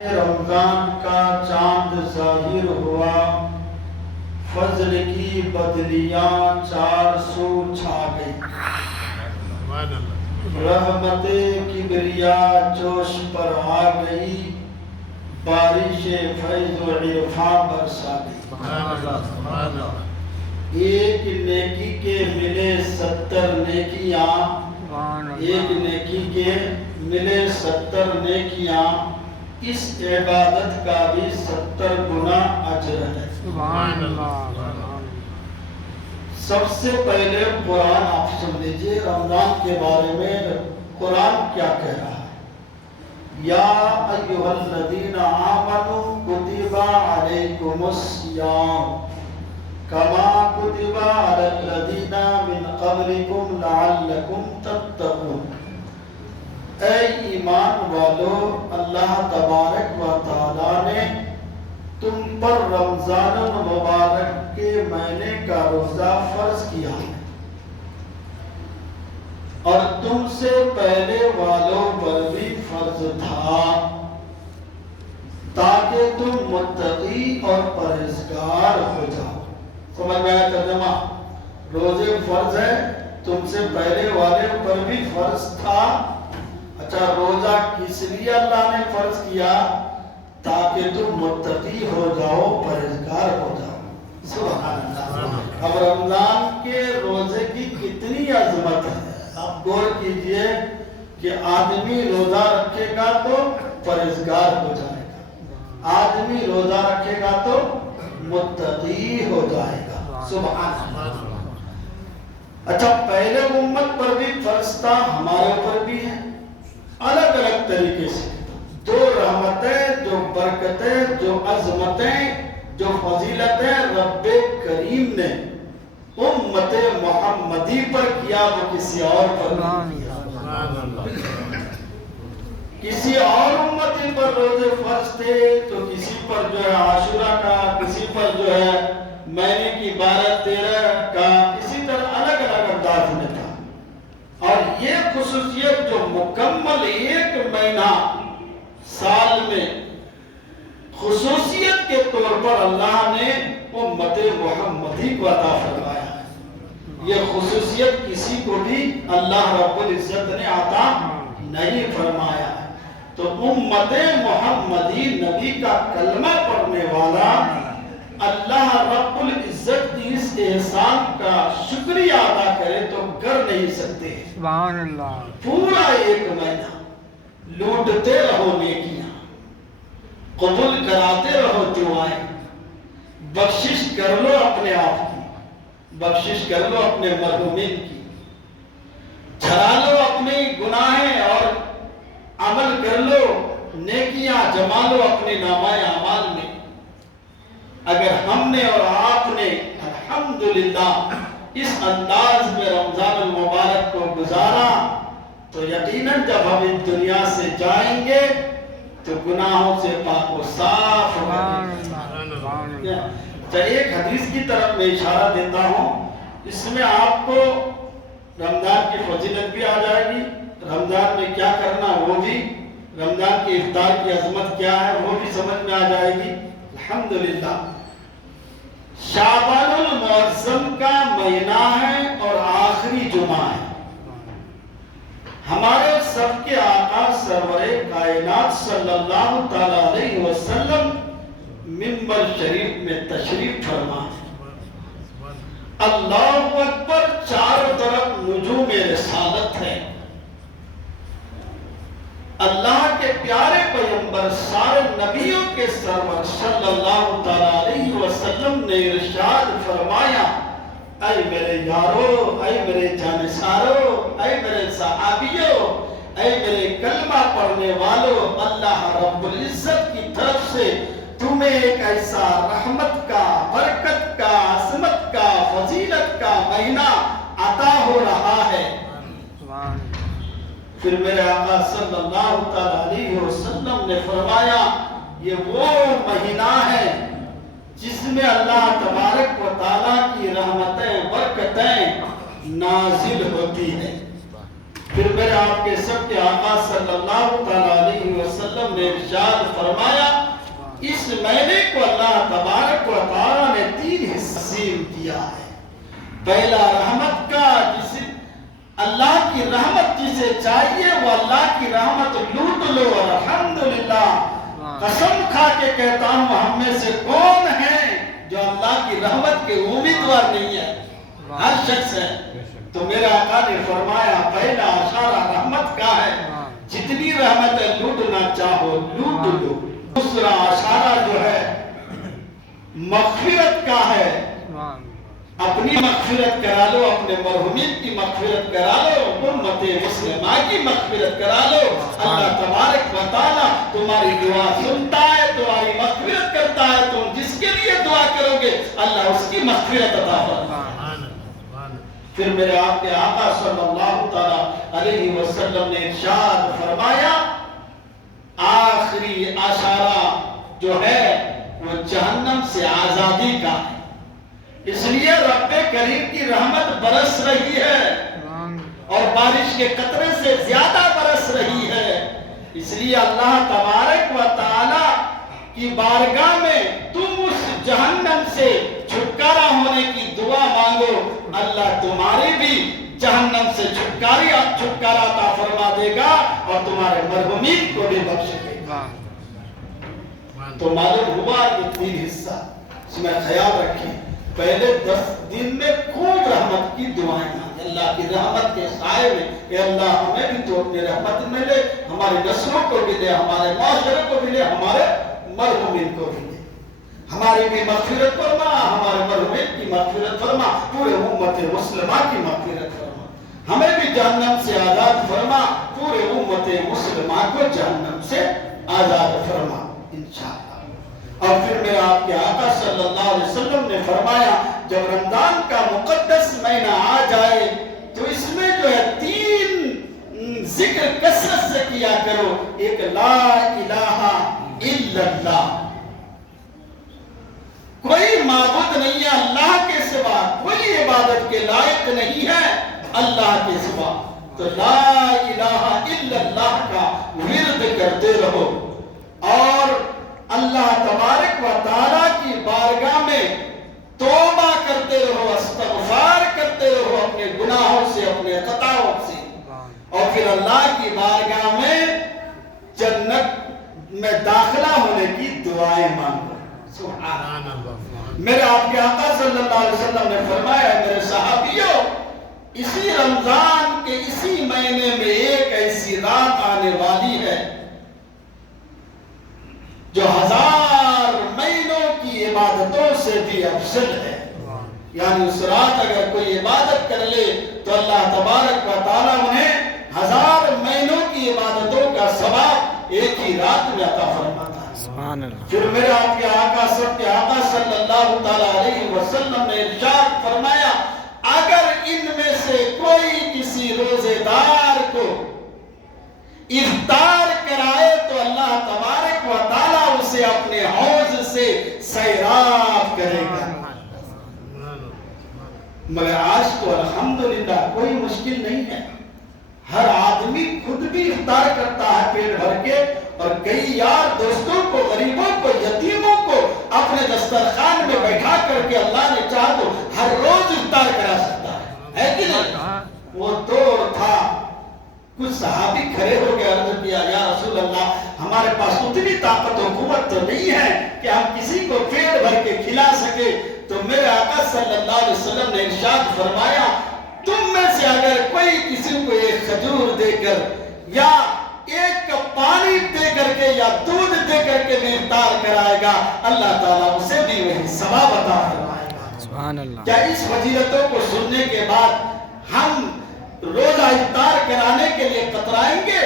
رمضان کا چاند ظاہر ہوا، فضل کی بدلیاں چار سو چھا گئی، رحمت کبریا جوش پر آ گئی، بارش فیض و عرفاں برسا گئی۔ ایک نیکی کے ملے 70 نیکیاں، ایک نیکی کے ملے 70 نیکیاں، اس عبادت کا بھی 70 گنا اجر ہے۔ سبحان اللہ۔ سب سے پہلے قرآن آپ سن لیجئے، رمضان کے بارے میں قرآن کیا کہہ رہا ہے۔ یا ایھا الذین آمنوا کتب علیکم الصیام کما کتب علی الذین من قبلکم لعلکم تتقون۔ اے ایمان والو، اللہ تبارک و تعالی نے تم پر رمضان المبارک کے مہینے کا روزہ فرض کیا ہے، اور تم سے پہلے والوں پر بھی فرض تھا، تاکہ تم متقی اور پرہیزگار ہو جاؤ۔ سمجھ میں آیا ترجمہ؟ روزے فرض ہے، تم سے پہلے والے پر بھی فرض تھا۔ اچھا، روزہ کس لیے اللہ نے فرض کیا؟ تاکہ تم متقی ہو جاؤ، پرہیزگار ہو جاؤ۔ سبحان اللہ۔ اب رمضان کے روزے کی کتنی عظمت ہے، آپ غور کیجئے کہ آدمی روزہ رکھے گا تو پرہیزگار ہو جائے گا، آدمی روزہ رکھے گا تو متقی ہو جائے گا۔ سبحان اللہ۔ اچھا، پہلے امت پر بھی فرض تھا، ہمارے اوپر بھی ہے، الگ الگ طریقے سے۔ جو رحمتیں، جو برکتیں، جو عظمتیں، جو فضیلتیں رب کریم نے امت محمدی پر کیا، وہ کسی اور پر نہیں کیا۔ کسی اور امتی پر روزے فرض تھے تو کسی پر جو ہے عاشورہ کا، کسی پر جو ہے مہینے کی 12-13 کا، اسی طرح الگ الگ انداز میں تھا۔ اور یہ خصوصیت جو مکمل ایک مہینہ سال میں خصوصیت کے طور پر اللہ نے امت محمدی کو عطا فرمایا ہے، یہ خصوصیت کسی کو بھی اللہ رب العزت نے عطا نہیں فرمایا ہے۔ تو امت محمدی نبی کا کلمہ پڑھنے والا اللہ رب العزت کی اس احسان کا شکریہ ادا کرے تو کر نہیں سکتے۔ سبحان اللہ۔ پورا ایک مہینہ لوٹتے رہو نیکیاں، قبول کراتے رہو دعائیں، بخشش کر لو اپنے آپ کی، بخشش کر لو اپنے مرحومین کی، جھڑا لو اپنی گناہیں اور عمل کر لو نیکیاں، جما لو اپنے نامہ اعمال میں۔ اگر ہم نے اور آپ نے الحمدللہ اس انداز میں رمضان المبارک کو گزارا تو یقیناً جب ہم اس دنیا سے جائیں گے تو گناہوں سے پاک و صاف ہو جائیں گے۔ تو ایک حدیث کی طرف میں اشارہ دیتا ہوں، اس میں آپ کو رمضان کی فضیلت بھی آ جائے گی، رمضان میں کیا کرنا وہ بھی، رمضان کی افطار کی عظمت کیا ہے وہ بھی سمجھ میں آ جائے گی۔ الحمدللہ شعبان المعظم کا مہینہ ہے اور آخری جمعہ ہے۔ ہمارے سب کے آقا سرور کائنات صلی اللہ تعالی علیہ وسلم منبر شریف میں تشریف فرما ہے۔ اللہ اکبر، چاروں طرف نجوم رسالت ہے۔ اللہ کے پیارے پیغمبر سارے نبیوں کے سرور صلی اللہ تعالی علیہ وسلم نے ارشاد فرمایا، اے میرے یارو، اے میرے جانسارو، اے میرے صحابیوں، اے میرے کلمہ پڑھنے والوں، اللہ رب العزت کی طرف سے تمہیں ایک ایسا رحمت کا، برکت کا، عظمت کا، فضیلت کا مہینہ عطا ہو رہا ہے۔ پھر میرے آقا صلی اللہ علیہ وسلم نے فرمایا، یہ وہ مہینہ ہے جس میں اللہ تبارک و تعالیٰ کی رحمتیں، برکتیں نازل ہوتی ہیں۔ پھر میرے آپ کے سب کے آقا صلی اللہ تعالیٰ علیہ وسلم نے ارشاد فرمایا اس مہینے کو اللہ تبارک و تعالیٰ نے 3 حصے کیا ہے. پہلا رحمت کا، جسے اللہ کی رحمت جسے چاہیے وہ اللہ کی رحمت لوٹ لو. اور الحمدللہ قسم کھا کے کہتا ہوں ہم میں سے کون ہے جو اللہ کی رحمت کے امیدوار نہیں ہے؟ ہر شخص ہے. تو میرے آقا نے فرمایا پہلا اشارہ رحمت کا ہے، جتنی رحمت لوٹنا چاہو لوٹ لو. دوسرا اشارہ جو ہے مغفرت کا ہے، اپنی مغفرت کرا لو، اپنے مرحومین کی مغفرت کرا لو، امت مسلمہ کی مغفرت کرا لو. اللہ تبارک و تعالیٰ تمہاری دعا سنتا ہے، تمہاری مغفرت کرتا ہے. تم جس کے لیے دعا کرو گے اللہ اس کی مغفرت عطا فرمائے. پھر میرے آپ کے آقا صلی اللہ تعالیٰ علیہ وسلم نے ارشاد فرمایا آخری اشارہ جو ہے وہ جہنم سے آزادی کا ہے. اس لیے رب کریم کی رحمت برس رہی ہے اور بارش کے قطرے سے زیادہ برس رہی ہے. اس لیے اللہ تبارک و تعالی کی بارگاہ میں تم اس جہنم سے چھٹکارا ہونے کی دعا مانگو، اللہ تمہاری بھی جہنم سے چھٹکارا عطا فرما دے گا اور تمہارے مرحومین کو بھی بخش دے گا. تو معلوم ہوا یہ 3 حصہ، اس میں خیال رکھیں. پہلے 10 دن میں خوب رحمت کی دعائیں مانگیں، اللہ کی رحمت کے سائے میں کہ اللہ ہمیں بھی تو اپنی رحمت میں لے، ہماری نسلوں کو بھی لے، ہمارے معاشرے کو بھی لے، ہمارے مرحومین کو بھی لے. ہماری بھی مغفرت فرما، ہمارے مرحومین کی مغفرت فرما، پورے امت مسلمہ کی مغفرت فرما. ہمیں بھی جہنم سے آزاد فرما، پورے امت مسلمہ کو جہنم سے آزاد فرما انشاءاللہ. اور پھر میرا آپ کے آقا صلی اللہ علیہ وسلم نے فرمایا جب رمضان کا مقدس مہینہ آ جائے تو اس میں جو ہے 3 ذکر کثرت سے کیا کرو. ایک لا الہ الا اللہ، کوئی معبود نہیں ہے اللہ کے سوا، کوئی عبادت کے لائق نہیں ہے اللہ کے سوا. تو لا الہ الا اللہ کا ورد کرتے رہو اور اللہ تبارک و تعالیٰ کی بارگاہ میں توبہ کرتے رہو، استغفار کرتے رہو اپنے گناہوں سے، اپنے خطاؤں سے. اور پھر اللہ کی بارگاہ میں جنت میں داخلہ ہونے کی دعائیں مانگو. سبحان اللہ. میرے آپ کے آقا صلی اللہ علیہ وسلم نے فرمایا میرے صحابیوں اسی رمضان کے اسی مہینے میں ایک ایسی رات آنے والی ہے جو 1000 مہینوں کی عبادتوں سے بھی افضل ہے. یعنی اس رات اگر کوئی عبادت کر لے تو اللہ تبارک و تعالیٰ انہیں 1000 مہینوں کی عبادتوں کا ثواب ایک ہی رات میں عطا فرماتا ہے. سبحان اللہ. پھر میرے آپ کے آقا سب کے آقا صلی اللہ تعالیٰ علیہ وسلم نے ارشاد فرمایا اگر ان میں سے کوئی کسی روزے دار کو افطار کرائے تو اللہ تبارک و تعالیٰ اسے اپنے حوض سے سیراب کرے گا. مگر آج تو الحمدللہ کوئی مشکل نہیں ہے، ہر آدمی خود بھی افطار کرتا ہے پیٹ بھر کے، اور کئی یار دوستوں کو، غریبوں کو، یتیموں کو اپنے دسترخوان میں بیٹھا کر کے اللہ نے چاہا تو ہر روز افطار کرا سکتا ہے کہ نہیں؟ وہ دور تھا کچھ صحابی کھڑے ہو کے عرض کیا یا رسول اللہ ہمارے پاس اتنی طاقت و قوت تو نہیں ہے کہ ہم کسی کو پیٹ بھر کے کھلا سکے. تو میرے آقا صلی اللہ علیہ وسلم نے ارشاد فرمایا تم میں سے اگر کوئی کسی کو ایک کھجور دے کر یا ایک کپ پانی دے کر کے یا دودھ دے کر کے بھی افطار کرائے گا اللہ تعالیٰ اسے بھی وہی ثواب عطا فرمائے گا. سبحان اللہ. کیا اس فضیلتوں کو سننے کے بعد ہم روزہ افطار کرانے کے لیے کترائیں گے؟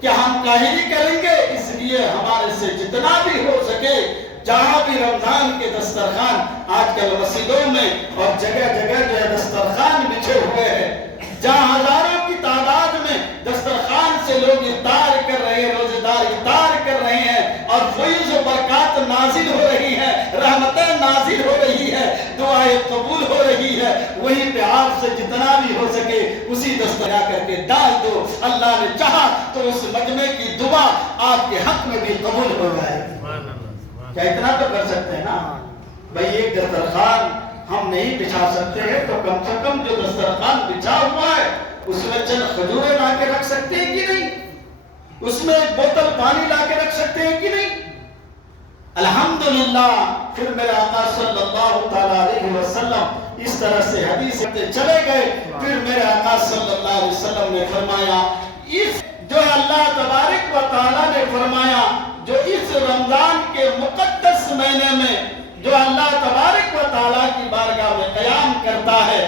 کیا ہم کاہلی کریں گے؟ اس لیے ہمارے سے جتنا بھی ہو سکے جہاں بھی رمضان کے دسترخوان آج کل مسجدوں میں اور جگہ جگہ جو ہے دسترخوان بچھے ہوئے ہیں، جہاں ہزاروں کی تعداد میں دسترخوان سے لوگ افطار کر رہے ہیں، روزے دار افطار کر رہے ہیں اور فیض و برکات نازل ہو رہی ہے، رحمتیں نازل ہو رہی ہے، دعائیں قبول ہو رہی ہے. وہیں پہ آپ سے جتنا بھی ہو سکے اسی دستیا کر کے ڈال دو. اللہ نے چاہا تو اس مجمع کی دعا آپ کے حق میں بھی قبول ہو جائے. کیا اتنا تو کر سکتے ہیں نا بھائی؟ ایک دسترخوان ہم نہیں بچھا سکتے ہیں تو کم سے کم جو دسترخوان بچھا ہوا ہے اس میں چند کھجوریں لا کے رکھ سکتے ہیں کہ نہیں؟ اس میں ایک بوتل پانی لا کے رکھ سکتے ہیں کہ نہیں؟ الحمدللہ. پھر میرے آقا صلی اللہ تعالیٰ علیہ وسلم اس طرح سے حدیث چلے گئے. پھر میرے آقا صلی اللہ علیہ وسلم نے فرمایا اس جو اللہ تبارک و تعالیٰ نے فرمایا جو اس رمضان کے مقدس مہینے میں جو اللہ تبارک و تعالیٰ کی بارگاہ میں قیام کرتا ہے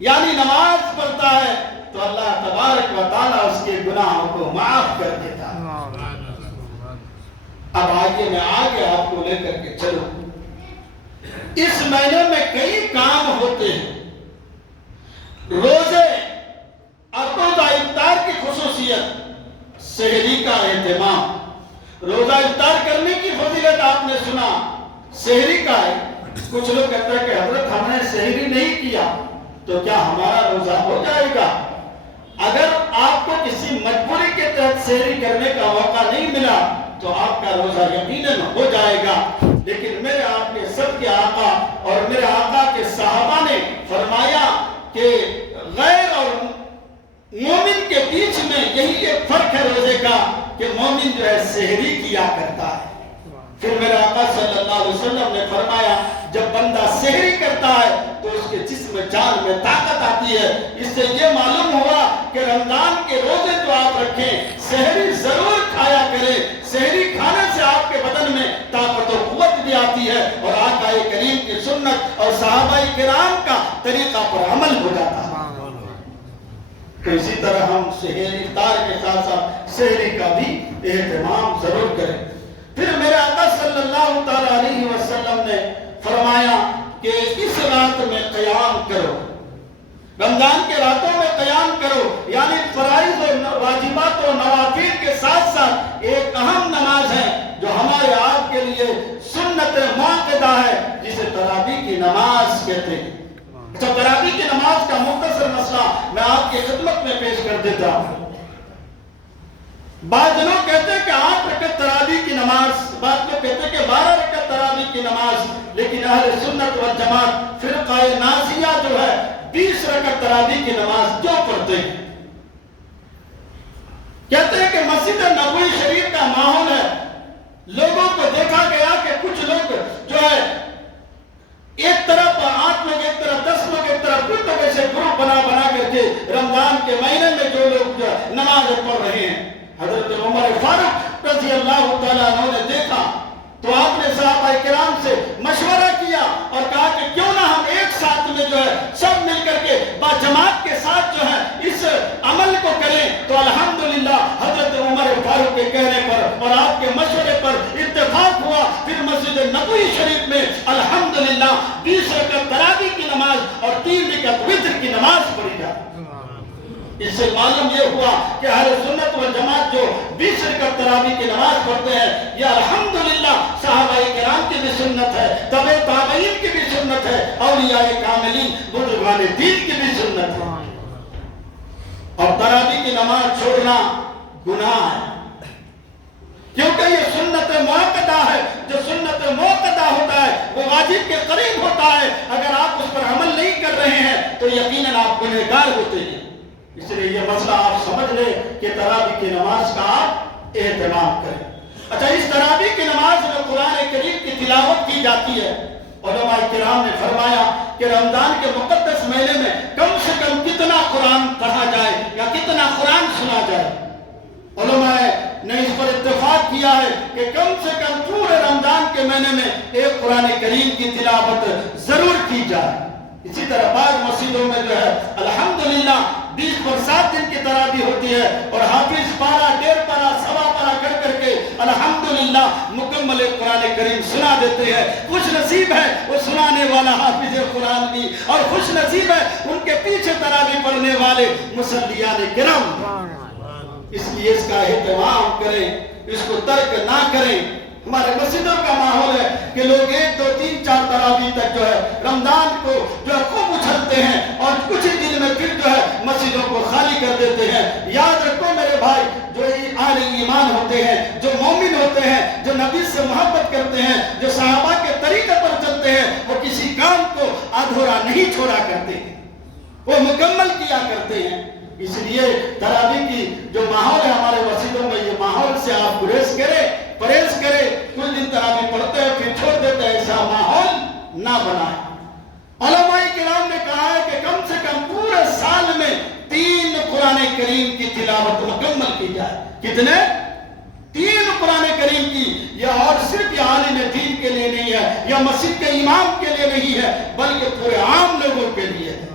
یعنی نماز پڑھتا ہے تو اللہ تبارک و تعالیٰ اس کے گناہوں کو معاف کر دیتا ہے. اب آگے میں آگے آپ کو لے کر کے چلو. اس مہینے میں کئی کام ہوتے ہیں. روزے اور روزہ افطار کی خصوصیت، سحری کا اہتمام. روزہ افطار کرنے کی فضیلت آپ نے سنا، سحری کا ہے. کچھ لوگ کہتے ہیں کہ حضرت ہم نے سحری نہیں کیا تو کیا ہمارا روزہ ہو جائے گا؟ اگر آپ کو کسی مجبوری کے تحت سحری کرنے کا موقع نہیں ملا تو آپ کا روزہ یقیناً ہو جائے گا. لیکن میرے آپ کے سب کے آقا اور میرے آقا کے صحابہ نے فرمایا کہ غیر اور مومن کے بیچ میں یہی ایک فرق ہے روزے کا کہ مومن جو ہے سحری کیا کرتا ہے. پھر میرے آقا صلی اللہ علیہ وسلم نے فرمایا جب بندہ سحری کرتا ہے تو اس کے جسم جان میں طاقت آتی ہے. اس سے یہ معلوم ہوا کہ رمضان کے روزے جو آپ رکھیں سحری ضرور کھایا کریں. سحری کھانے سے آپ کے بدن میں طاقت و قوت بھی آتی ہے اور آقا کریم کی سنت اور صحابہ کرام کا طریقہ پر عمل ہو جاتا ہے. تو اسی طرح ہم سحری افطار کے ساتھ ساتھ سحری کا بھی اہتمام ضرور کریں. پھر میرے آقا صلی اللہ تعالیٰ علیہ وسلم نے فرمایا کہ اس رات میں قیام کرو. رمضان کے راتوں میں قیام کرو یعنی فرائض و واجبات و نوافل کے ساتھ ساتھ ایک اہم نماز ہے جو ہمارے آپ کے لیے سنت مؤکدہ ہے جسے تراویح کی نماز کہتے ہیں. اچھا، تراویح کی نماز کا مختصر مسئلہ میں آپ کی خدمت میں پیش کر دیتا ہوں. بعض لوگ کہتے ہیں کہ 8 رکعت تراویح کی نماز، بعض لوگ کہتے ہیں کہ 12 رکعت تراویح کی نماز. لیکن اہل سنت والجماعت فرقہ ناجیہ جو ہے 20 رکعت تراویح کی نماز جو پڑھتے ہیں. کہتے ہیں کہ مسجد نبوی شریف کا ماحول ہے. لوگوں کو دیکھا گیا کہ کچھ لوگ جو ہے ایک طرف 8 لوگ، ایک طرف 10 لوگ، ایک طرف کچھ لوگ ایسے گروپ بنا کر کے رمضان کے مہینے میں جو لوگ جو نماز پڑھ رہے ہیں. حضرت عمر فاروق رضی اللہ تعالیٰ عنہ نے دیکھا تو آپ نے صحابہ کرام سے مشورہ کیا اور کہا کہ کیوں نہ ہم ایک ساتھ میں جو ہے سب مل کر کے با جماعت کے ساتھ جو ہے اس عمل کو کریں. تو الحمدللہ حضرت عمر فاروق کے کہنے پر اور آپ کے مشورے پر اتفاق ہوا. پھر مسجد نبوی شریف میں الحمدللہ 20 رکعت تراویح کی نماز اور 3 رکعت وتر کی نماز پڑھی جاتی. اس سے معلوم یہ ہوا کہ اہل سنت والجماعت جو 20 رکعت تراویح کی نماز پڑھتے ہیں یہ الحمدللہ صحابہ کرام کی بھی سنت ہے، تبع تابعین کی بھی سنت ہے، اولیاء کاملین بزرگان دین کی بھی سنت ہے. اور تراویح کی نماز چھوڑنا گناہ ہے کیونکہ یہ سنت مؤکدہ ہے. جو سنت مؤکدہ ہوتا ہے وہ واجب کے قریب ہوتا ہے. اگر آپ اس پر عمل نہیں کر رہے ہیں تو یقیناً آپ گنہگار ہوتے ہیں. اس لیے یہ مسئلہ آپ سمجھ لیں کہ تراویح کی نماز کا آپ اہتمام کریں. اچھا، اس تراویح کی نماز میں قرآن کریم کی تلاوت کی جاتی ہے. علماء کرام نے فرمایا کہ رمضان کے مقدس مہینے میں کم سے کم کتنا قرآن پڑھا جائے یا کتنا قرآن سنا جائے. علماء نے اس پر اتفاق کیا ہے کہ کم سے کم پورے رمضان کے مہینے میں ایک قرآن کریم کی تلاوت ضرور کی جائے. اسی طرح بعض مسجدوں میں جو ہے الحمدللہ 20 پر 7 دن کی تراویح ہوتی ہے اور حافظ پارہ، 1.5 پارہ، 1.25 پارہ کر کے الحمدللہ مکمل قرآن کریم سنا دیتے ہیں. خوش نصیب ہے وہ سنانے والا حافظ قرآن بھی اور خوش نصیب ہے ان کے پیچھے تراویح پڑھنے والے مصلیان کرام. اس لیے اس کا اہتمام کریں، اس کو ترک نہ کریں. ہمارے مسجدوں کا ماحول ہے کہ لوگ 1، 2، 3، 4 تراویح تک جو ہے رمضان کو جو ہے خوب کرتے ہیں اور کچھ ہی دن میں پھر جو ہے مسجدوں کو خالی کر دیتے ہیں۔ یاد رکھو میرے بھائی، جو اہل ایمان ہوتے ہیں، جو مومن ہوتے ہیں، جو نبی سے محبت کرتے ہیں، جو صحابہ کے طریقے پر چلتے ہیں، وہ کسی کام کو ادھورا نہیں چھوڑا کرتے ہیں، وہ مکمل کیا کرتے ہیں۔ اس لیے تراویح کی جو ماحول ہے ہمارے مسجدوں میں، یہ ماحول سے آپ پرہیز کریں۔ کچھ دن تراویح پڑھتے ہیں پھر چھوڑ دیتے ہیں، ایسا ماحول نہ بنائیں۔ علماء کرام نے کہا ہے کہ کم سے کم پورے سال میں 3 قرآن کریم کی تلاوت مکمل کی جائے۔ کتنے؟ 3 قرآن کریم کی۔ یہ اور صرف یہ عالم دین کے لیے نہیں ہے، یا مسجد کے امام کے لیے نہیں ہے، بلکہ پورے عام لوگوں کے لیے ہے۔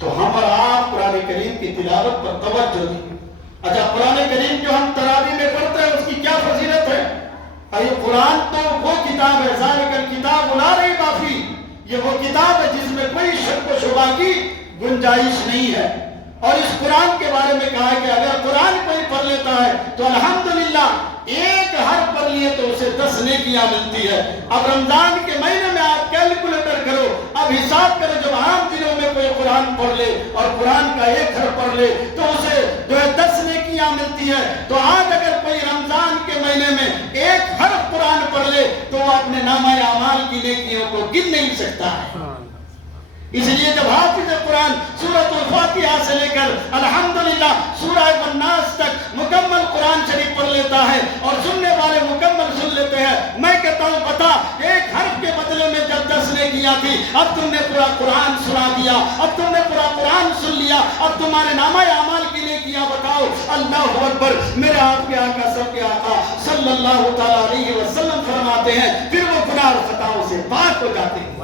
تو ہم اور آپ قرآن کریم کی تلاوت پر توجہ دیں۔ اچھا، قرآن کریم جو ہم تراویح میں پڑھتے ہیں اس کی کیا فضیلت ہے؟ قرآن تو وہ کتاب ہے، ذالک الکتاب لا ریب فیہ، یہ وہ کتاب ہے جس میں کوئی شک و شبہ کی گنجائش نہیں ہے۔ اور اس قرآن کے بارے میں کہا ہے کہ اگر قرآن کوئی پڑھ لیتا ہے تو الحمدللہ ایک حرف پڑھ لیے تو اسے 10 نیکیاں ملتی ہے۔ اب رمضان کے مہینے میں آپ کیلکولیٹر کرو، اب حساب کرو، جب عام دنوں میں کوئی قرآن پڑھ لے اور قرآن کا ایک حرف پڑھ لے تو اسے جو ہے 10 نیکیاں ملتی ہے۔ تو آج اگر کوئی رمضان کے مہینے میں ایک حرف قرآن پڑھ لے تو وہ اپنے نامہ اعمال کی نیکیوں کو گن نہیں سکتا ہے۔ اس لیے جب حافظ قرآن سورۃ الفاتحہ سے لے کر الحمدللہ سورہ الناس تک مکمل قرآن شریف پڑھ لیتا ہے اور سننے والے مکمل سن لیتے ہیں، میں کہتا ہوں بتا، ایک حرف کے بدلے میں جب 10 نیکیاں تھی، اب تم نے پورا قرآن سنا دیا، اب تم نے پورا قرآن سن لیا، اب تمہارے نامہ اعمال کی نیکیاں بتاؤ۔ اللہ اکبر۔ میرے آپ کے آقا سب کے آقا صلی اللہ تعالیٰ علیہ وسلم فرماتے ہیں پھر وہ گناہ اور خطاؤں سے پاک ہو جاتے ہیں۔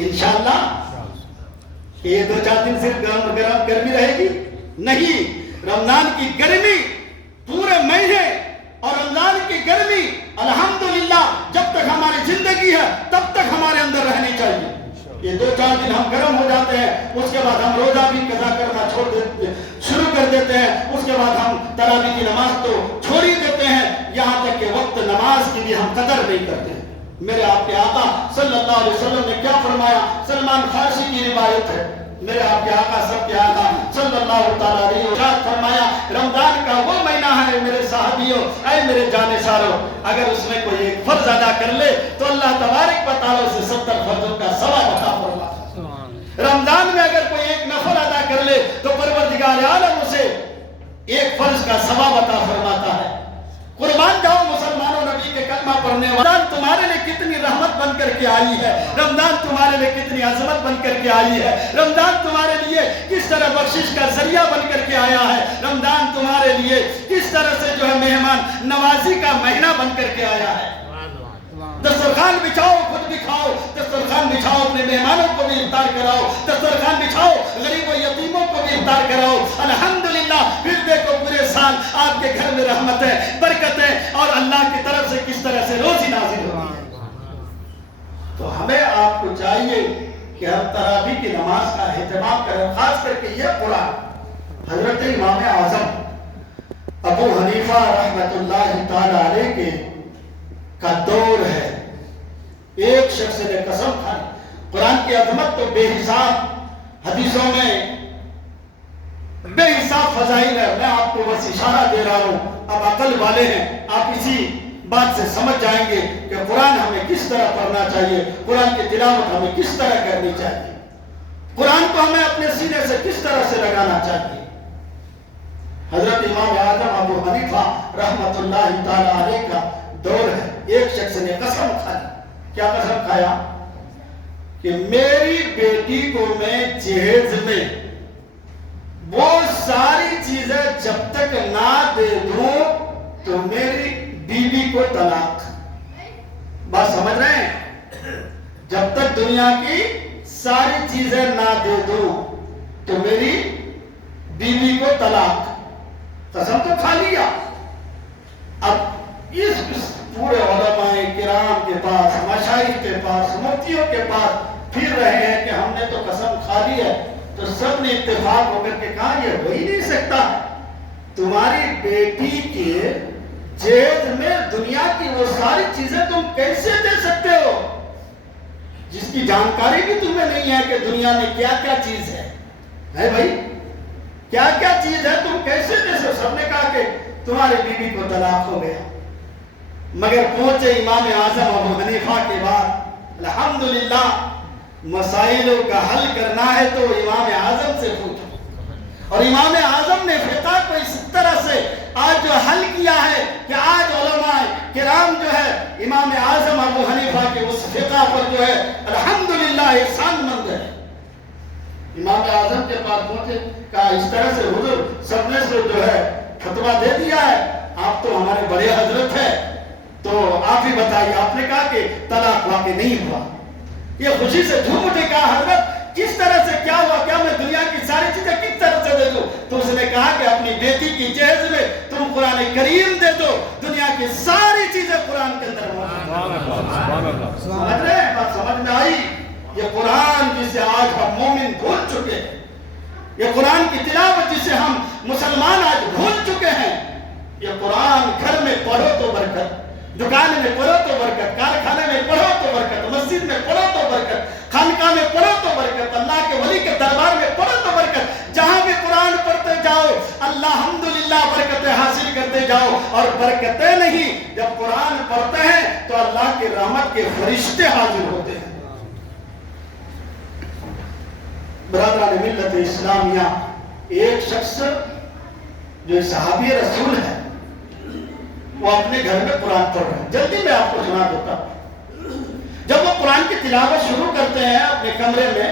انشاءاللہ یہ 2-4 دن صرف گرمی رہے گی؟ نہیں، رمضان کی گرمی پورے مہینے اور رمضان کی گرمی الحمدللہ جب تک ہماری زندگی ہے تب تک ہمارے اندر رہنی چاہیے۔ یہ 2-4 دن ہم گرم ہو جاتے ہیں، اس کے بعد ہم روزہ بھی قضا کرنا شروع کر دیتے ہیں، اس کے بعد ہم تراویح کی نماز تو چھوڑ ہی دیتے ہیں، یہاں تک کہ وقت نماز کی بھی ہم قدر نہیں کرتے ہیں۔ میرے آپ کے آقا صلی اللہ علیہ وسلم نے کیا فرمایا؟ سلمان فارسی کی روایت ہے، میرے آپ کے آقا سب کے آقا صلی اللہ تعالیٰ علیہ وسلم فرمایا رمضان کا وہ مہینہ ہے میرے صحابیوں، اے میرے جانشاروں، اگر اس میں کوئی ایک فرض ادا کر لے تو اللہ تبارک و تعالیٰ اسے 70 فرضوں کا ثواب عطا فرماتا ہے۔ رمضان میں اگر کوئی ایک نفل ادا کر لے تو پروردگار عالم اسے ایک فرض کا ثواب عطا فرماتا ہے۔ قربان جاؤ مسلمانوں، نبی کے کلمہ پڑھنے والے، رمضان تمہارے لیے کتنی رحمت بن کر کے آئی ہے، رمضان تمہارے لیے کتنی عظمت بن کر کے آئی ہے، رمضان تمہارے لیے کس طرح بخشش کا ذریعہ بن کر کے آیا ہے، رمضان تمہارے لیے کس طرح سے جو ہے مہمان نوازی کا مہینہ بن کر کے آیا ہے۔ دسترخوان بچھاؤ، خود بھی کھاؤ، دسترخوان بچھاؤ، اپنے مہمانوں کو بھی افطار کراؤ، دسترخوان بچھاؤ، غریب و یتیموں کو بھی افطار کراؤ۔ الحمدللہ پھر دیکھو پورے سال آپ کے گھر میں رحمت ہے، برکت ہے، اور اللہ کی طرف سے کس طرح سے روزی نازل ہوتی ہے۔ تو ہمیں آپ کو چاہیے کہ ہم تراویح کی نماز کا اہتمام کریں، خاص کر کے یہ قرآن حضرت امام اعظم ابو حنیفہ رحمۃ اللہ تعالی علیہ کے کا دور ہے۔ ایک شخص نے قسم کھائی، قرآن کی عظمت تو بے حساب، حدیثوں میں بے حساب فضائل ہے، میں آپ کو بس اشارہ دے رہا ہوں، اب عقل والے ہیں، آپ اسی بات سے سمجھ جائیں گے کہ قرآن ہمیں کس طرح پڑھنا چاہیے، قرآن کی تلاوت ہمیں کس طرح کرنی چاہیے، قرآن کو ہمیں اپنے سینے سے کس طرح سے لگانا چاہیے۔ حضرت امام اعظم ابو حنیفہ رحمۃ اللہ تعالی علیہ کا دور ہے۔ ایک شخص نے قسم کھائی، کیا قسم کھایا؟ کہ میری بیٹی کو میں جہیز میں وہ ساری چیزیں جب تک نہ دے دوں تو میری بیوی کو طلاق۔ بات سمجھ رہے ہیں؟ جب تک دنیا کی ساری چیزیں نہ دے دوں تو میری بیوی کو طلاق۔ قسم تو کھا لیا۔ اب اس پورے علماء کرام کے پاس، مشائخ کے پاس، مفتیوں کے پاس پھر رہے ہیں کہ ہم نے تو قسم کھا لی ہے، تو سب نے اتفاق ہو کر کے کہا یہ ہو ہی نہیں سکتا، تمہاری بیٹی کے جہیز میں دنیا کی وہ ساری چیزیں تم کیسے دے سکتے ہو؟ جس کی جانکاری بھی تمہیں نہیں ہے کہ دنیا میں کیا کیا چیز ہے بھائی، کیا کیا چیز ہے، تم کیسے جیسے سب نے کہا کہ تمہاری بیوی کو طلاق ہو گیا، مگر پہنچے امام اعظم ابو حنیفہ کے بعد الحمدللہ مسائلوں کا حل کرنا ہے تو امام اعظم سے پوچھو، اور امام اعظم نے فقہ کو اس طرح سے آج جو حل کیا ہے کہ آج علماء کرام جو ہے امام اعظم ابو حنیفہ کے اس فقہ پر جو ہے الحمدللہ احسان مند ہے۔ امام اعظم کے پاس پہنچے، کہا اس طرح سے حضور سب نے سے جو ہے فتویٰ دے دیا ہے، آپ تو ہمارے بڑے حضرت ہیں تو آپ ہی بتائیے۔ آپ نے کہا کہ طلاق واقع نہیں ہوا۔ یہ خوشی سے جھوم اٹھے، کہا حضرت کس طرح سے کیا ہوا، کیا میں دنیا کی ساری چیزیں کس طرح سے دے دوں؟ تو اس نے کہا کہ اپنی بیٹی کی جہیز میں تم قرآن کریم دے دو، دنیا کی ساری چیزیں قرآن کے اندر موجود۔ سمجھ رہے ہیں بات، سمجھ میں آئی؟ یہ قرآن جسے آج ہم مومن بھول چکے ہیں، یہ قرآن کی تلاوت جسے ہم مسلمان آج بھول چکے ہیں، یہ قرآن گھر میں پڑھو تو برکت، دکان میں پڑھو تو برکت، کارخانے میں پڑھو تو برکت، مسجد میں پڑھو تو برکت، خانقاہ میں پڑھو تو برکت، اللہ کے ولی کے دربار میں پڑھو تو برکت۔ جہاں بھی قرآن پڑھتے جاؤ الحمدللہ برکتیں حاصل کرتے جاؤ، اور برکتیں نہیں، جب قرآن پڑھتے ہیں تو اللہ کی رحمت کے فرشتے حاضر ہوتے ہیں۔ برادران ملت اسلامیہ، ایک شخص جو صحابی رسول ہے وہ اپنے گھر میں قرآن پڑھ رہے ہیں، جلدی میں آپ کو سنا دیتا ہوں۔ جب وہ قرآن کی تلاوت شروع کرتے ہیں اپنے کمرے میں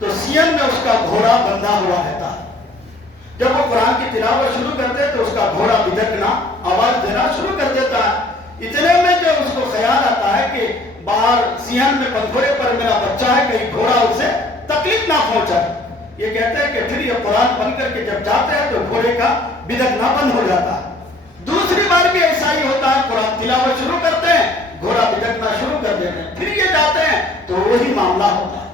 تو سین میں اس کا گھوڑا بندھا ہوا رہتا ہے۔ جب وہ قرآن کی تلاوت شروع کرتے ہیں تو اس کا گھوڑا بدکنا، آواز دینا شروع کر دیتا ہے۔ اتنے میں جو اس کو خیال آتا ہے کہ باہر سین میں پنکھڑے پر میرا بچہ ہے، کہیں گھوڑا اسے تکلیف نہ پہنچائے۔ یہ کہتے ہیں کہ پھر یہ قرآن بن کر کے جب جاتے ہیں تو گھوڑے کا بدکنا بند ہو جاتا ہے۔ دوسری بار بھی ایسا ہی ہوتا ہے، قرآن تلاوت شروع کرتے ہیں، گھوڑا بدکنا شروع کر دیتے ہیں، پھر یہ جاتے ہیں تو وہی معاملہ ہوتا ہے۔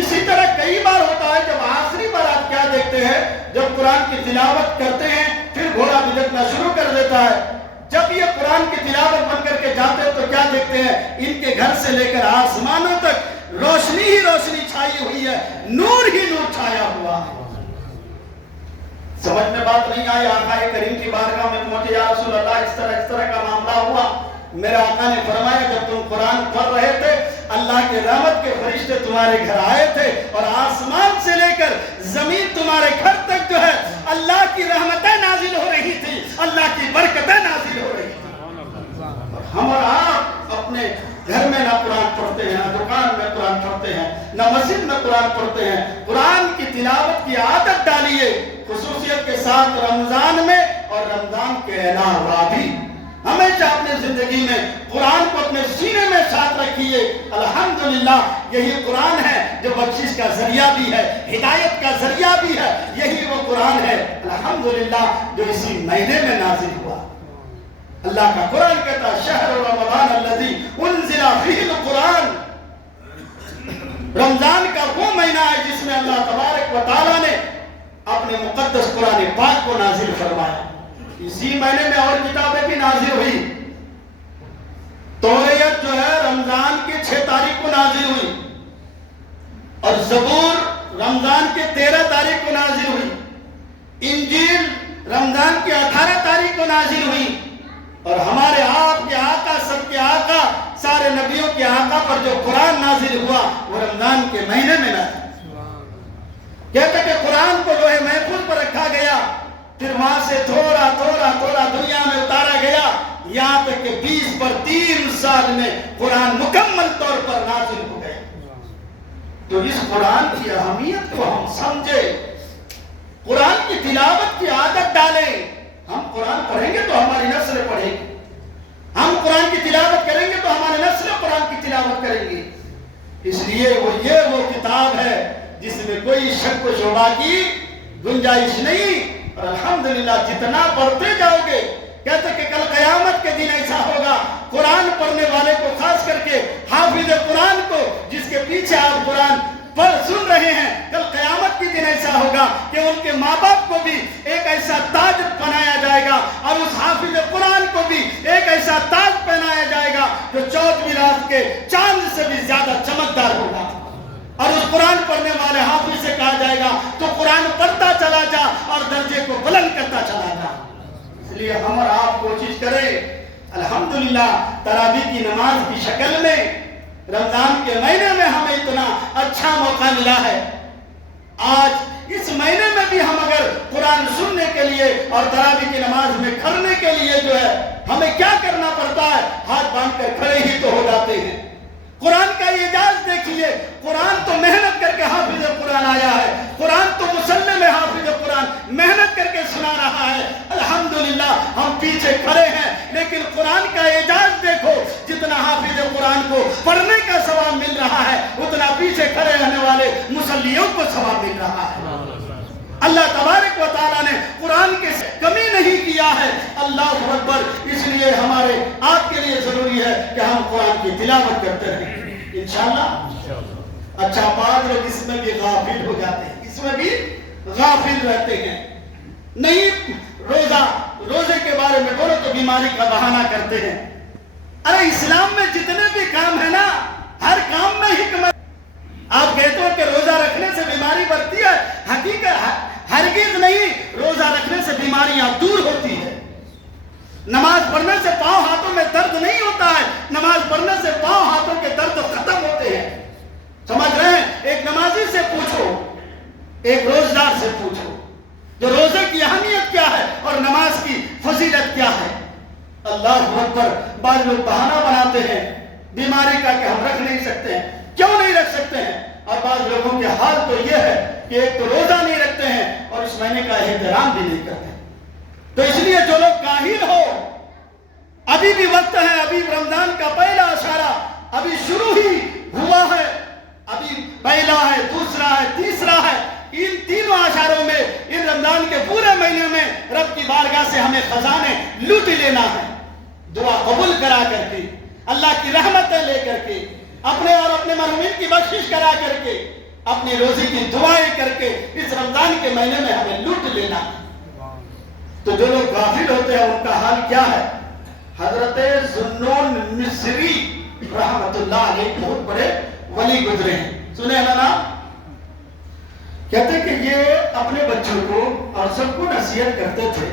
اسی طرح کئی بار ہوتا ہے، جب آخری بار آپ کیا دیکھتے ہیں، جب قرآن کی تلاوت کرتے ہیں پھر گھوڑا بدکنا شروع کر دیتا ہے۔ جب یہ قرآن کی تلاوت بن کر کے جاتے ہیں تو کیا دیکھتے ہیں، ان کے گھر سے لے کر آسمانوں تک روشنی ہی روشنی چھائی ہوئی ہے، نور ہی نور چھایا ہوا ہے۔ سمجھ میں بات نہیں آئی؟ آقا کریم کی بارگاہ میں پہنچے، یا رسول اللہ اس طرح کا معاملہ ہوا۔ میرے آقا نے فرمایا جب تم قرآن پڑھ رہے تھے اللہ کے رحمت کے فرشتے تمہارے گھر آئے تھے، اور آسمان سے لے کر زمین تمہارے گھر تک جو ہے اللہ کی رحمتیں نازل ہو رہی تھی، اللہ کی برکتیں نازل ہو رہی تھی۔ ہم اور آپ اپنے گھر میں نہ قرآن پڑھتے ہیں، نہ دکان میں قرآن پڑھتے ہیں، نہ مسجد میں قرآن پڑھتے ہیں۔ قرآن کی تلاوت کی عادت ڈالیے، خصوصیت کے ساتھ رمضان میں اور رمضان کے علاوہ بھی ہمیشہ اپنے زندگی میں قرآن کو اپنے سینے میں ساتھ رکھیے۔ الحمدللہ یہی قرآن ہے جو بخشش کا ذریعہ بھی ہے، ہدایت کا ذریعہ بھی ہے، یہی وہ قرآن ہے الحمدللہ جو اسی مہینے میں نازل ہوا۔ اللہ کا قرآن کہتا ہے شہر رمضان الذی انزل فیہ القرآن، رمضان کا وہ مہینہ ہے جس میں اللہ تبارک و تعالیٰ نے اپنے مقدس قرآن پاک کو نازل فرمایا۔ اسی مہینے میں اور کتابیں بھی نازل ہوئی۔ توریت جو ہے رمضان کی 6 تاریخ کو نازل ہوئی، اور زبور رمضان کے 13 تاریخ کو نازل ہوئی، انجیل رمضان کی 18 تاریخ کو نازل ہوئی، اور ہمارے آپ کے آقا، سب کے آقا، سارے نبیوں کے آقا پر جو قرآن نازل ہوا وہ رمضان کے مہینے میں نازل۔ کہتے کہ قرآن کو لوح محفوظ پر رکھا گیا، پھر وہاں سے تھوڑا تھوڑا تھوڑا دنیا میں اتارا گیا، یہاں تک کہ 20 پر 3 سال میں قرآن مکمل طور پر نازل ہو گئے۔ تو اس قرآن کی اہمیت کو ہم سمجھے، قرآن کی تلاوت کی عادت ڈالیں۔ ہم قرآن پڑھیں گے تو ہماری نسل پڑھے گی، ہم قرآن کی تلاوت کریں گے تو ہماری نسل قرآن کی تلاوت کریں گے۔ اس لیے وہ کتاب ہے جس میں کوئی شک و شبہ کی گنجائش نہیں، اور الحمدللہ جتنا پڑھتے جاؤ گے، کہتے کہ کل قیامت کے دن ایسا ہوگا، قرآن پڑھنے والے کو، خاص کر کے حافظ قرآن کو، جس کے پیچھے آپ قرآن سن رہے ہیں، کل قیامت کے دن ایسا ہوگا کہ ان کے ماں باپ کو بھی ایک ایسا تاج پہنایا جائے گا، اور اس حافظ قرآن کو بھی ایک ایسا تاج پہنایا جائے گا جو 14ویں رات کے چاند سے بھی زیادہ چمکدار الحمدللہ تراویح کی نماز کی شکل میں رمضان کے مہینے میں ہمیں اتنا اچھا موقع ملا ہے. آج اس مہینے میں بھی ہم اگر قرآن سننے کے لیے اور تراویح کی نماز میں کھڑنے کے لیے جو ہے ہمیں کیا کرنا پڑتا ہے؟ ہاتھ باندھ کر کھڑے ہی تو ہو جاتے ہیں. قرآن کا اعجاز دیکھیے. قرآن تو محنت کر کے حافظ قرآن آیا ہے. قرآن تو مسلم ہے حافظ قرآن محنت کر کے سنا رہا ہے. الحمدللہ ہم پیچھے کھڑے ہیں لیکن قرآن کا اعجاز دیکھو. جتنا حافظ قرآن کو پڑھنے کا ثواب مل رہا ہے اتنا پیچھے کھڑے رہنے والے مصلیوں کو ثواب مل رہا ہے. اللہ تبارک و تعالیٰ نے قرآن کے کمی نہیں کیا ہے. اللہ اکبر. اس لیے ہمارے آپ کے لیے ضروری ہے کہ ہم قرآن کی تلاوت کرتے رہیں انشاءاللہ. اچھا بعض لوگ اس میں بھی غافل ہو جاتے ہیں, اس میں بھی غافل رہتے ہیں. نہیں روزے کے بارے میں بولو تو بیماری کا بہانہ کرتے ہیں. ارے اسلام میں جتنے بھی کام ہے نا ہر کام میں حکمت. آپ کہتے ہو کہ روزہ رکھنے سے بیماری بڑھتی ہے, حقیقت ہرگز نہیں. روزہ رکھنے سے بیماریاں دور ہوتی ہے. نماز پڑھنے سے پاؤں ہاتھوں میں درد نہیں ہوتا ہے, نماز پڑھنے سے پاؤں ہاتھوں کے درد ختم ہوتے ہیں. سمجھ رہے ہیں؟ ایک نمازی سے پوچھو, ایک روزدار سے پوچھو جو روزے کی اہمیت کیا ہے اور نماز کی فضیلت کیا ہے. اللہ اکبر. بعض لوگ بہانہ بناتے ہیں بیماری کا کہ ہم رکھ نہیں سکتے ہیں. کیوں نہیں رکھ سکتے ہیں؟ اور بعض لوگوں کے حال تو یہ ہے کہ ایک تو روزہ نہیں رکھتے ہیں اور اس مہینے کا احترام بھی نہیں کرتے. تو اس لیے جو لوگ کاہل ہو, ابھی بھی وقت ہے. ابھی رمضان کا پہلا اشارہ ابھی شروع ہی ہوا ہے. ابھی پہلا ہے, دوسرا ہے, تیسرا ہے. ان تینوں اشاروں میں ان رمضان کے پورے مہینے میں رب کی بارگاہ سے ہمیں خزانے لوٹ لینا ہے. دعا قبول کرا کر کے, اللہ کی رحمتیں لے کر کے, اپنے اور اپنے مرحومین کی بخشش کرا کر کے, اپنی روزی کی دعائیں کر کے اس رمضان کے مہینے میں ہمیں لوٹ لینا ہے. تو جو لوگ غافل ہوتے ہیں ان کا حال کیا ہے؟ حضرت ذوالنون مصری رحمت اللہ علیہ بہت بڑے ولی گزرے ہیں. سنے ہیں نا؟ کہتے کہ یہ اپنے بچوں کو اور سب کو نصیحت کرتے تھے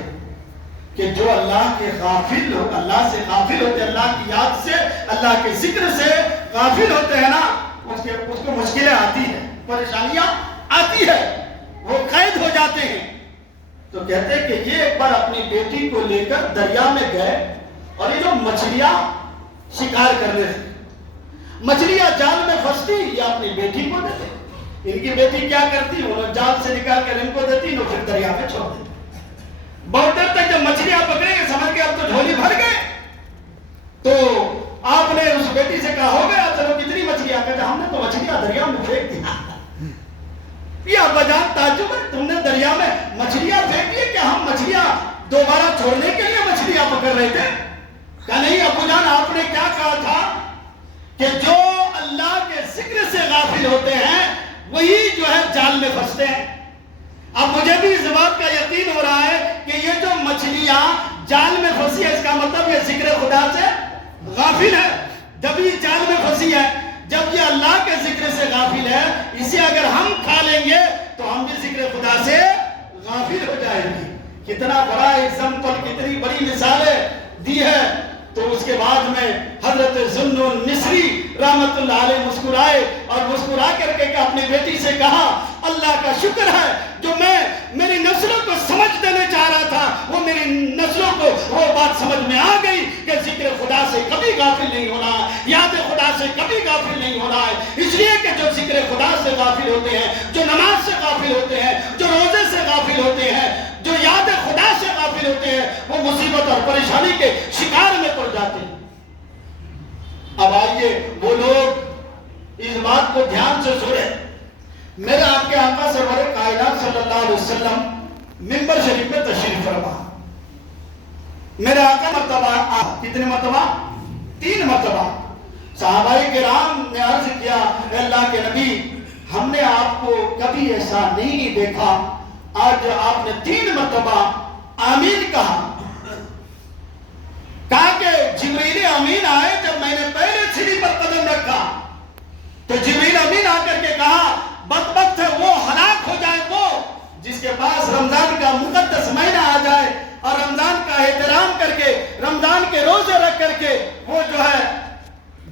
کہ جو اللہ کے غافل ہو, اللہ سے غافل ہوتے, اللہ کی یاد سے, اللہ کے ذکر سے غافل ہوتے ہیں نا, اس کو مشکلیں آتی ہیں, پریشانیاں آتی ہے, وہ قید ہو جاتے ہیں. تو کہتے ہیں کہ یہ ایک بار اپنی بیٹی کو لے کر دریا میں گئے اور یہ جو مچھلیاں شکار کر رہے تھے, مچھلیاں جال میں پھنستی, یہ اپنی بیٹی کو دیتے. ان کی بیٹی کیا کرتی, انہوں جال سے نکال کر ان کو دیتی, انہوں پھر دریا میں چھوڑ دیتی. بہت دیر تک جب مچھلیاں پکڑے گے سمجھ کے اب تو جھولی بھر گئے, تو آپ نے اس بیٹی سے کہا ہو گیا چلو کتنی مچھلیاں؟ کہتے ہم نے تو مچھلیاں دریا میں پھینک دیا. یہ ابا جان تعجب ہے, تم نے دریا میں مچھلیاں پھینک دی کہ ہم مچھلیاں دوبارہ چھوڑنے کے لیے مچھلیاں پکڑ رہے تھے. کہا نہیں ابو جان, آپ نے کیا کہا تھا کہ جو اللہ کے ذکر سے غافل ہوتے ہیں وہی جو ہے جال میں پھنستے ہیں. اب مجھے بھی اس بات کا یقین ہو رہا ہے کہ یہ جو مچھلیاں جال میں پھنسی ہے اس کا مطلب یہ ذکر خدا سے غافل ہے. جب یہ جال میں پھنسی ہے, جب یہ اللہ کے ذکر سے غافل ہے, اسے اگر ہم کھا لیں گے تو ہم بھی ذکر خدا سے غافل ہو جائیں گے. کتنا بڑا ایگزامپل, کتنی بڑی مثالیں دی ہے. تو اس کے بعد میں حضرت ذوالنون مصری رحمت اللہ علیہ مسکرائے اور مسکرا کر کے اپنی بیٹی سے کہا اللہ کا شکر ہے جو میں میری نسلوں کو سمجھ دینے چاہ رہا تھا, وہ میری نسلوں کو وہ بات سمجھ میں آ گئی کہ ذکر خدا سے کبھی غافل نہیں ہونا, یاد خدا سے کبھی غافل نہیں ہونا ہے. اس لیے کہ جو ذکر خدا سے غافل ہوتے ہیں, جو نماز سے غافل ہوتے ہیں, جو روزے سے غافل ہوتے ہیں, جو یاد خدا سے غافل ہوتے ہیں, وہ مصیبت اور پریشانی کے شکار میں پڑ جاتے ہیں. اب آئیے وہ لوگ اس بات کو دھیان سے سنیں. میرے آپ کے آقا سرور کائنات صلی اللہ علیہ وسلم منبر شریف میں تشریف فرما. میرے آقا مرتبہ کتنے مرتبہ؟ 3 مرتبہ. صحابہ کرام نے عرض کیا اے اللہ کے نبی, ہم نے آپ کو کبھی ایسا نہیں دیکھا, آج آپ نے 3 مرتبہ آمین کہا. کہا کہ جبریل امین آئے جب میں نے پہلے سیڑھی پر قدم رکھا تو جبریل امین آ کر کے کہا بدبخت ہے وہ, ہلاک ہو جائے وہ جس کے پاس رمضان کا مقدس مہینہ آ جائے اور رمضان کا احترام کر کے, رمضان کے روزے رکھ کر کے